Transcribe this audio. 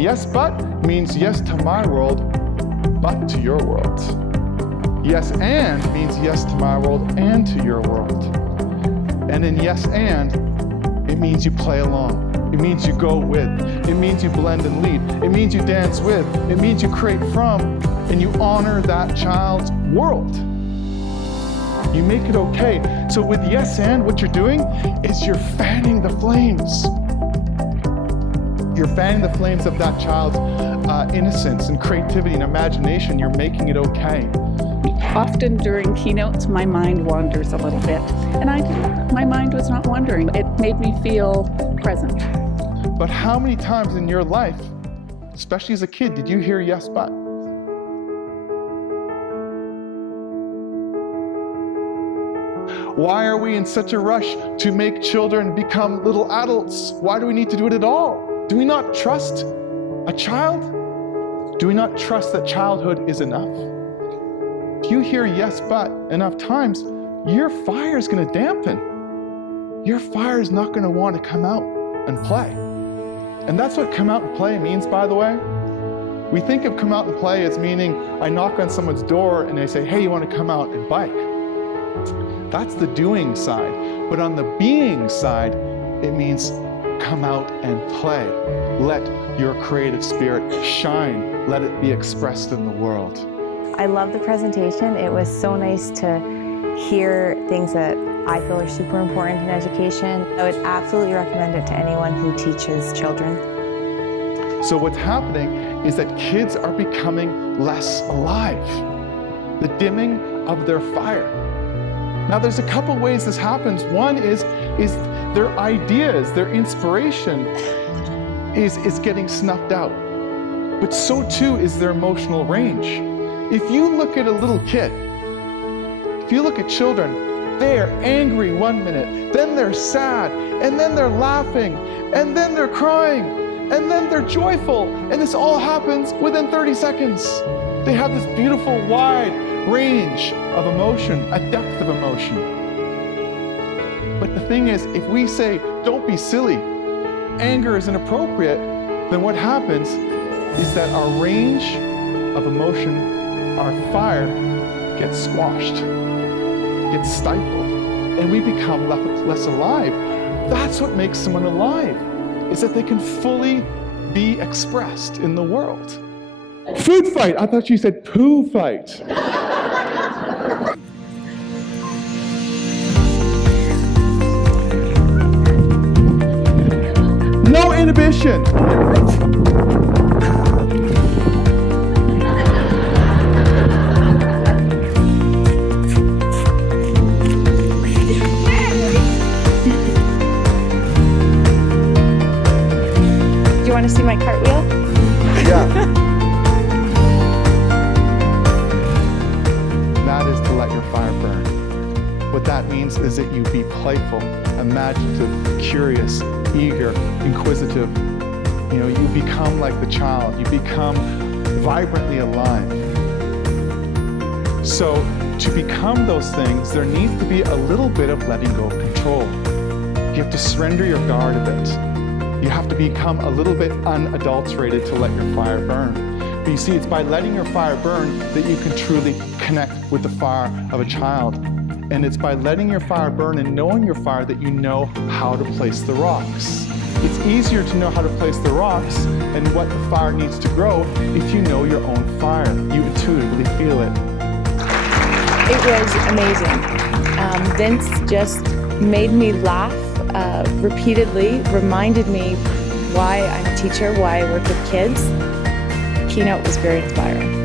Yes, but means yes to my world, but to your world. Yes, and means yes to my world and to your world. And in yes, and, it means you play along. It means you go with. It means you blend and lead. It means you dance with. It means you create from, and you honor that child's world. You make it okay. So with yes and, what you're doing is you're fanning the flames. You're fanning the flames of that child's innocence and creativity and imagination. You're making it okay. Often during keynotes, my mind wanders a little bit. And my mind was not wandering. It made me feel present. But how many times in your life, especially as a kid, did you hear yes, but? Why are we in such a rush to make children become little adults? Why do we need to do it at all? Do we not trust a child? Do we not trust that childhood is enough? If you hear yes, but enough times, your fire is going to dampen. Your fire is not going to want to come out and play. And that's what come out and play means, by the way. We think of come out and play as meaning I knock on someone's door and they say, hey, you want to come out and bike? That's the doing side. But on the being side, it means come out and play. Let your creative spirit shine. Let it be expressed in the world. I love the presentation. It was so nice to hear things that I feel are super important in education. I would absolutely recommend it to anyone who teaches children. So what's happening is that kids are becoming less alive. The dimming of their fire. Now there's a couple ways this happens. One is their ideas, their inspiration is getting snuffed out. But so too is their emotional range. If you look at a little kid, if you look at children, they're angry 1 minute, then they're sad, and then they're laughing, and then they're crying, and then they're joyful, and this all happens within 30 seconds. They have this beautiful wide range of emotion, a depth of emotion. But the thing is, if we say, don't be silly, anger is inappropriate, then what happens is that our range of emotion, our fire gets squashed, gets stifled, and we become less alive. That's what makes someone alive, is that they can fully be expressed in the world. Food fight! I thought you said poo fight. No inhibition. Do you want to see my cartwheel? Yeah. That is to let your fire burn. What that means is that you be playful, imaginative, curious, eager, inquisitive. You become like the child. You become vibrantly alive. So to become those things, there needs to be a little bit of letting go of control. You have to surrender your guard a bit. You have to become a little bit unadulterated to let your fire burn. But you see, it's by letting your fire burn that you can truly connect with the fire of a child. And it's by letting your fire burn and knowing your fire that you know how to place the rocks. It's easier to know how to place the rocks and what the fire needs to grow if you know your own fire. You intuitively feel it. It was amazing. Vince just made me laugh repeatedly, reminded me why I'm a teacher, why I work with kids. Keynote was very inspiring.